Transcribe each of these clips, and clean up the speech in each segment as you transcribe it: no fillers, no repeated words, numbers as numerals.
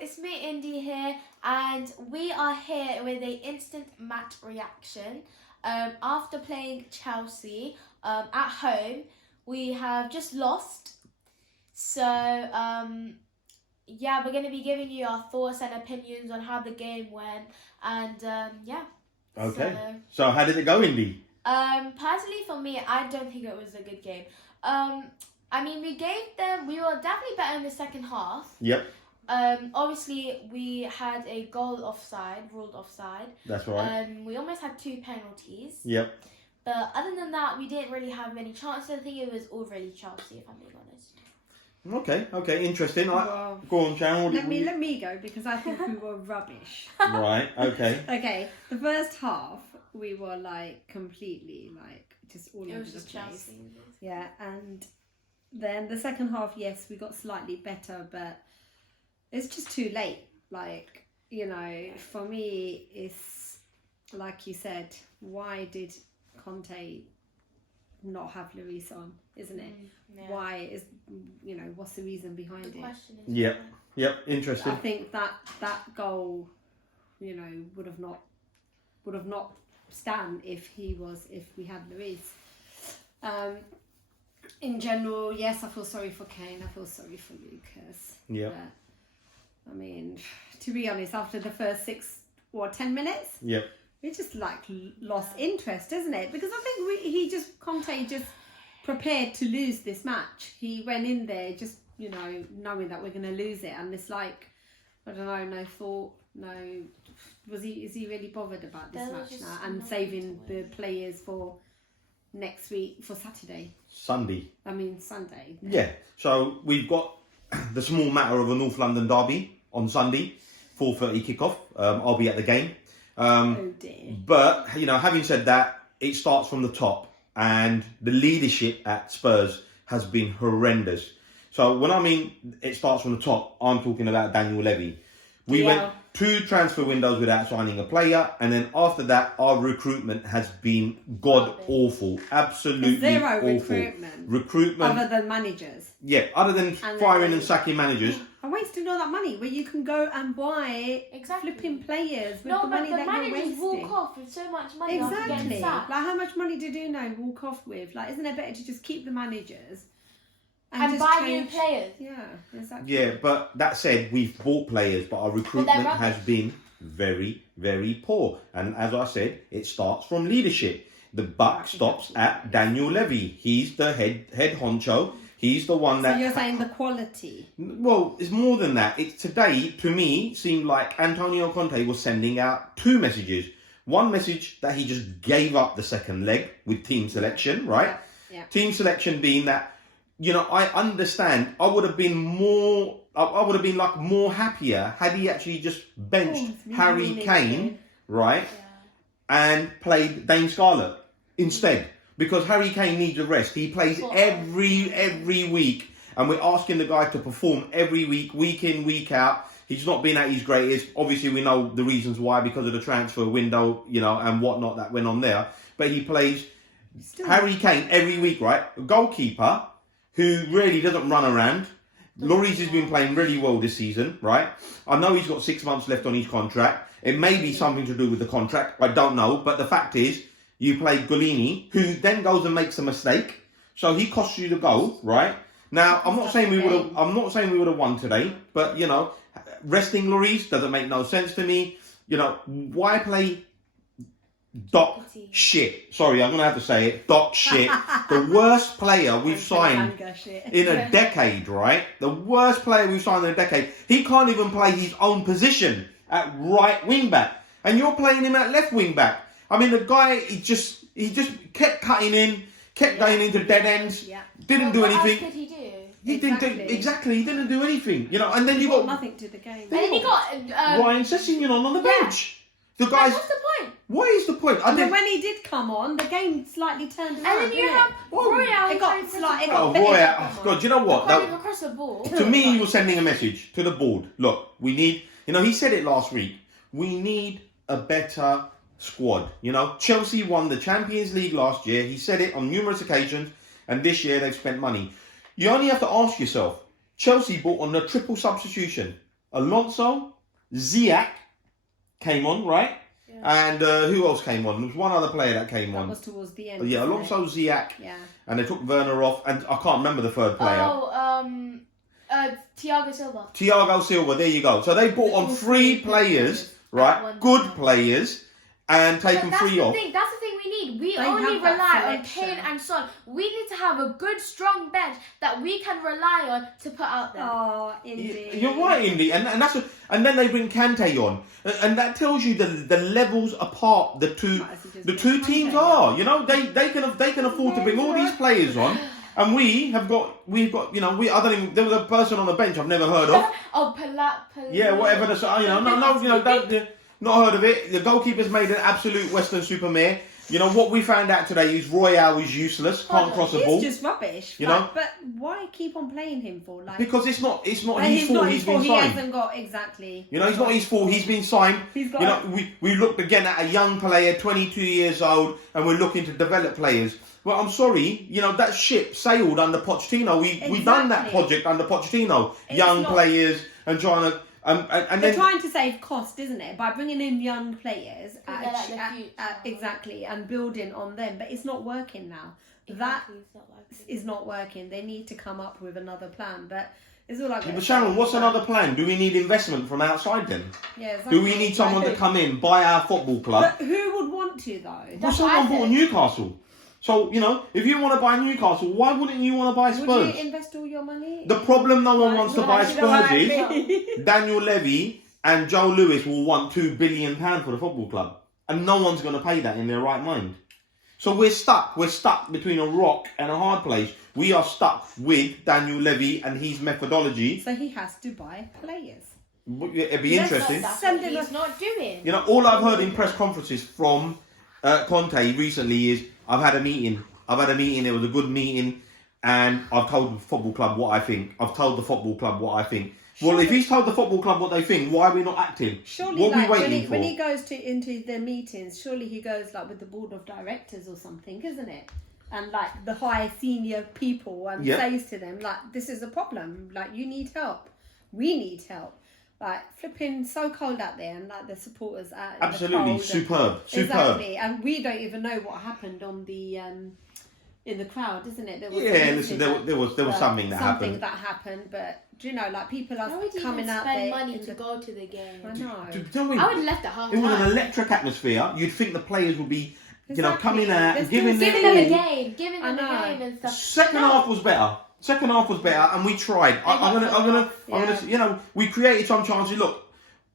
it's me, Indy here, and we are here with a instant match reaction. After playing Chelsea at home, we have just lost. So, yeah, we're going to be giving you our thoughts and opinions on how the game went, and yeah. Okay. So how did it go, Indy? Personally, for me, I don't think it was a good game. I mean, we were definitely better in the second half. Yep. Obviously, we had a goal ruled offside. That's right. We almost had 2 penalties. Yep. But other than that, we didn't really have many chances. I think it was all really Chelsea, if I'm being honest. Okay, interesting. Well, go on, Sharon. Let me go because I think we were rubbish. Right, okay. Okay, the first half we were completely just all over the place. It was just Chelsea. Yeah, and then the second half, yes, we got slightly better, but it's just too late. For me, it's like you said, why did Conte not have Lloris on, isn't it? Yeah. Why is, what's the reason behind it? Yep, interesting. I think that goal, would have not stand if we had Lloris. In general, yes, I feel sorry for Kane. I feel sorry for Lucas. Yeah. I mean, to be honest, after the first 10 minutes, yep, we just lost interest, isn't it? Because I think Conte just prepared to lose this match. He went in there just knowing that we're going to lose it, and it's I don't know, no thought, no. Is he really bothered about this match now and saving the players for next week, for Sunday? Sunday. Yeah. So we've got the small matter of a North London derby on Sunday, 4:30 kickoff. I'll be at the game. Oh dear. But having said that, it starts from the top, and the leadership at Spurs has been horrendous. So when I mean it starts from the top, I'm talking about Daniel Levy. We went 2 transfer windows without signing a player, and then after that, our recruitment has been god awful, absolutely zero awful. Recruitment, other than managers. Yeah, other than firing and sacking managers. I'm wasting all that money where you can go and buy flipping players with the money that you're wasting. Managers walk off with so much money. Exactly. How much money do you know walk off with? Isn't it better to just keep the managers? And buy new players. Yeah, exactly. Yeah, but that said, we've bought players, but our recruitment has been very, very poor. And as I said, it starts from leadership. The buck stops at Daniel Levy. He's the head honcho. He's the one that... So you're saying the quality? Well, it's more than that. Today, to me, seemed like Antonio Conte was sending out 2 messages. One message that he just gave up the second leg with team selection, right? Yeah. Team selection being that, I understand. I would have been more happier had he actually just benched Harry Kane, right, and played Dane Scarlett instead, because Harry Kane needs a rest. He plays every week, and we're asking the guy to perform every week in, week out. He's not been at his greatest. Obviously, we know the reasons why, because of the transfer window, and whatnot that went on there. But he plays Harry Kane every week, right? A goalkeeper who really doesn't run around. Lloris has been playing really well this season, right? I know he's got 6 months left on his contract. It may be something to do with the contract. I don't know. But the fact is, you play Golini, who then goes and makes a mistake. So he costs you the goal, right? Now, I'm not saying we would have won today, but resting Lloris doesn't make no sense to me. Why play Doc shit? Sorry, I'm going to have to say it. Doc shit. The worst player we've signed in a decade, right? The worst player we've signed in a decade. He can't even play his own position at right wing back. And you're playing him at left wing back. I mean, the guy, he just kept cutting in, kept going into dead ends, didn't do anything. What else could he do? He didn't do anything. And then you got nothing to the game. And then you got Ryan Sessegnon on the bench. The guys. What's the point? What is the point? And then when he did come on, the game slightly turned around. And then you have Royale. It got slightly. Royale. God, do you know what? Can't even across the ball. To me, he was sending a message to the board. Look, we need. He said it last week. We need a better squad. Chelsea won the Champions League last year. He said it on numerous occasions, and this year they've spent money. You only have to ask yourself. Chelsea bought on a triple substitution. Alonso, Ziyech came on, right? Yeah. And who else came on? There was one other player that came That on. was towards the end. Yeah, wasn't Alonso, Ziyech, Yeah. and they took Werner off, and I can't remember the third player. Thiago Silva. Thiago Silva, there you go. So they brought on All three three players, One right? Good player. players, and taken But three off. That's the thing we need. We They only have that rely on selection. Kane and Son. We need to have a good, strong bench that we can rely on to put out there. Oh, Indy. You're right, Indy, and and then they bring Kante on, and that tells you the levels apart the two teams are. You know, they can afford to bring all these players on, and we've got I don't even, there was a person on the bench I've never heard of. Yeah, whatever don't not heard of it. The goalkeeper's made an absolute Western supermare. You know what we found out today is Royale is useless, can't cross a ball. He's just rubbish. You know? But why keep on playing him for? Like, Because it's not his fault. he's Been he signed. hasn't got exactly. You know, it's not his fault. He's been signed. He's got. You know, we looked again at a young player, 22 years old, and we're looking to develop players. Well, I'm sorry, you know, that ship sailed under Pochettino. We done that project under Pochettino. Young players and trying to. And They're then trying to save cost, isn't it? By bringing in young players, Exactly. exactly, and building on them. But it's not working now. That is not working. They need to come up with another plan. But it's all like. But Sharon, what's another plan? Do we need investment from outside then? Yeah, exactly. Do we need someone to come in, buy our football club? But who would want to though? Well, someone bought Newcastle. So, you know, if you want to buy Newcastle, why wouldn't you want to buy Spurs? Would you invest all your money? The problem no one wants to buy Spurs is Daniel Levy and Joe Lewis will want £2 billion for the football club. And no one's going to pay that in their right mind. So we're stuck. We're stuck between a rock and a hard place. We are stuck with Daniel Levy and his methodology. So he has to buy players. It'd be interesting. That's what he's not doing. You know, all I've heard in press conferences from Conte recently is, I've had a meeting. It was a good meeting. And I've told the football club what I think. Well, if he's told the football club what they think, why are we not acting? Surely, what like, are we waiting for? when he goes into the meetings, surely he goes like with the board of directors or something, isn't it? And like the high senior people, and says to them like, "This is a problem. Like, you need help. We need help." Like, flipping so cold out there, and like the supporters are absolutely superb. Exactly, and we don't even know what happened on the in the crowd, isn't it? There was there was something that happened, but do you know, like, people are Why would you coming out spend there money to go to the game? I know. I would have left at half It was time. an electric atmosphere. You'd think the players would be, Exactly. coming out and giving Giving them a game, and stuff. Second half was better. And we tried. I'm gonna, we created some chances. Look,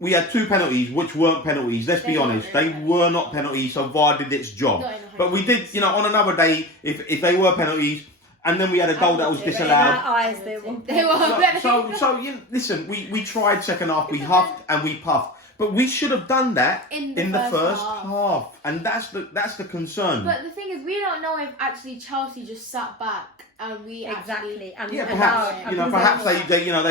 we had 2 penalties, which weren't penalties. Let's be honest, they were not penalties. So VAR did its job. But we did, on another day, if they were penalties, and then we had a goal that was disallowed. They were. Listen, we tried second half. We huffed and we puffed. But we should have done that in the first half, and that's the concern. But the thing is, we don't know if actually Chelsea just sat back and we exactly. Perhaps they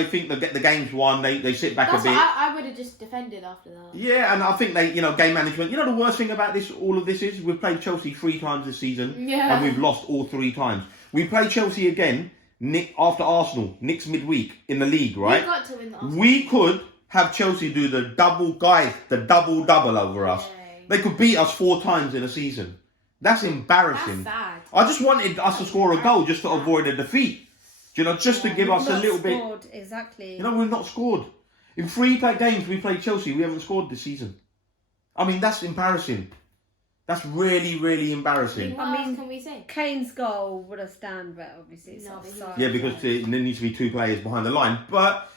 think the game's won. They sit back a bit. I would have just defended after that. Yeah, and I think they game management. The worst thing about all of this is we've played Chelsea 3 times this season, and we've lost all 3 times. We play Chelsea again after Arsenal next midweek in the league, right? We got to win the Arsenal. We could have Chelsea do the double over us. They could beat us 4 times in a season. That's embarrassing. That's sad. I just wanted us to score a goal just to avoid a defeat. Just to give us a little bit. Exactly. We've not scored. In 3 games we played Chelsea, we haven't scored this season. I mean, that's embarrassing. That's really, really embarrassing. What else can we say? Kane's goal would have stand, but obviously it's offside. Yeah, because there needs to be 2 players behind the line. But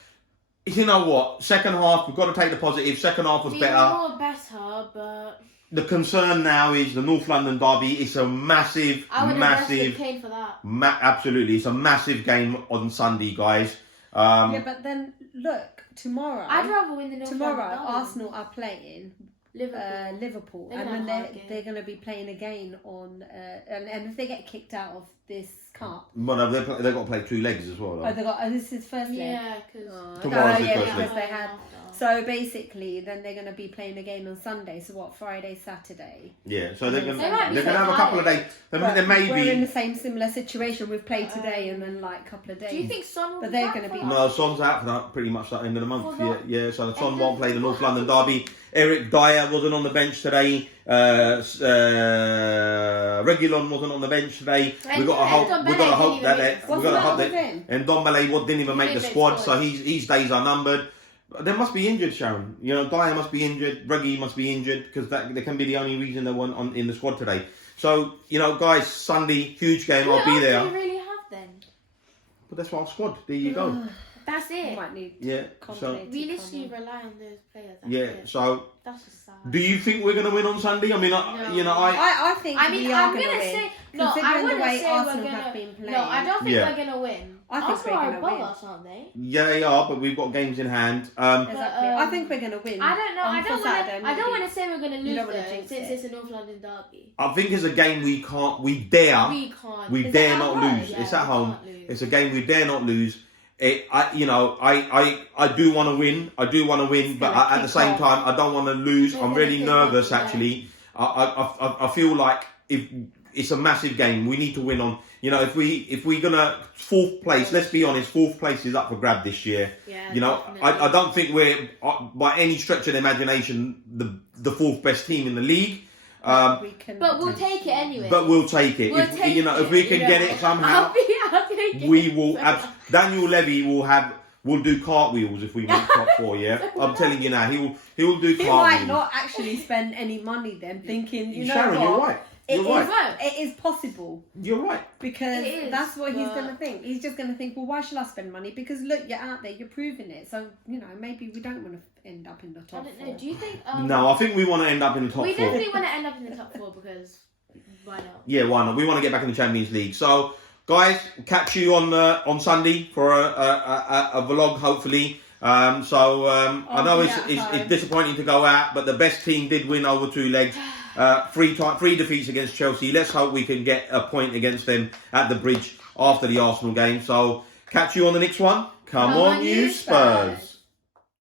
you know what? Second half, we've got to take the positive. Second half was better. More better, but the concern now is the North London derby. It's a massive. Kane for that. Absolutely, it's a massive game on Sunday, guys. But then look, tomorrow. I'd rather win the North London derby. Arsenal are playing Liverpool, and then they're going to be playing again on. And if they get kicked out of this cup, well, they've got to play 2 legs as well. Though. This is first leg. Yeah, because because they had. So basically, then they're going to be playing again on Sunday. So what? Friday, Saturday. Yeah. So they're They gonna might be they're gonna have a couple of days. There may We're in be. the same similar situation. We've played today and then like a couple of days. Do you think Son will But be they're back gonna for be- that? No, Son's out for that pretty much at the end of the month. For that? Yeah. So the Son And won't then play the North what London happens? derby. Eric Dyer wasn't on the bench today. Reguilon wasn't on the bench today. We got to hope. We got to hope that we What's got to the hope matter that with him? and Ndombele didn't even make the didn't make squad, squad. so his days are numbered. They must be injured, Sharon. You know, Dyer must be injured. Reggie must be injured because that can be the only reason they weren't in the squad today. So you know, guys, Sunday huge game. Who I'll be else there. do you really have then? But that's our squad. There you go. That's We it. might need Yeah. Conte So to We come literally on. rely on those players. That's yeah. it. So That's just sad. do you think we're gonna win on Sunday? I mean, No. you know, I think I mean, we are I'm going to gonna win. say no. I Considering the wouldn't way say Arsenal we're gonna. have been playing. No, I don't think Yeah. we're gonna win. I think Arsenal we're are gonna above win. us, aren't they? yeah, they are, but we've got games in hand. Exactly. But, I think we're going to win. I don't know. on I don't for want Saturday, to. I don't maybe. want to say we're gonna lose don't wanna though, jinx since it. it's a North London derby. I think it's a game we can't, we dare, We can't. we Is it dare at not home? lose. Yeah, It's at we home. can't lose. It's a game we dare not lose. I do want to win. I do want to win, but gonna at the kick same off. time, I don't want to lose. It's I'm gonna really kick off, nervous, yeah. actually. I feel like if it's a massive game, we need to win on. You know, if we're gonna fourth place, let's be honest, fourth place is up for grab this year. Yeah, You know, definitely. I don't think we're by any stretch of the imagination the fourth best team in the league. We can But we'll take it anyway. But we'll take it. We'll If take you know, if we can you get know. it somehow, I'll take it. we will. Daniel Levy will do cartwheels if we make top four. Yeah, I'm telling you now, he will do He might cartwheels. not actually spend any money then, thinking, you know Sharon, what? you're right. You're right. It is possible You're right. because It is, that's what he's but- going to think. He's just going to think, well, why should I spend money? Because look, you're out there, you're proving it. So, you know, maybe we don't want to end up in the I top don't know. four. Do you think? No, I think we want to end up in the top we four. definitely want to end up in the top four because why not? Yeah, why not? We want to get back in the Champions League. So, guys, catch you on Sunday for a vlog, hopefully. I know be at it's home. disappointing to go out, but the best team did win over 2 legs. 3 defeats against Chelsea. Let's hope we can get a point against them at the Bridge after the Arsenal game. So, catch you on the next one. Come on, you Spurs.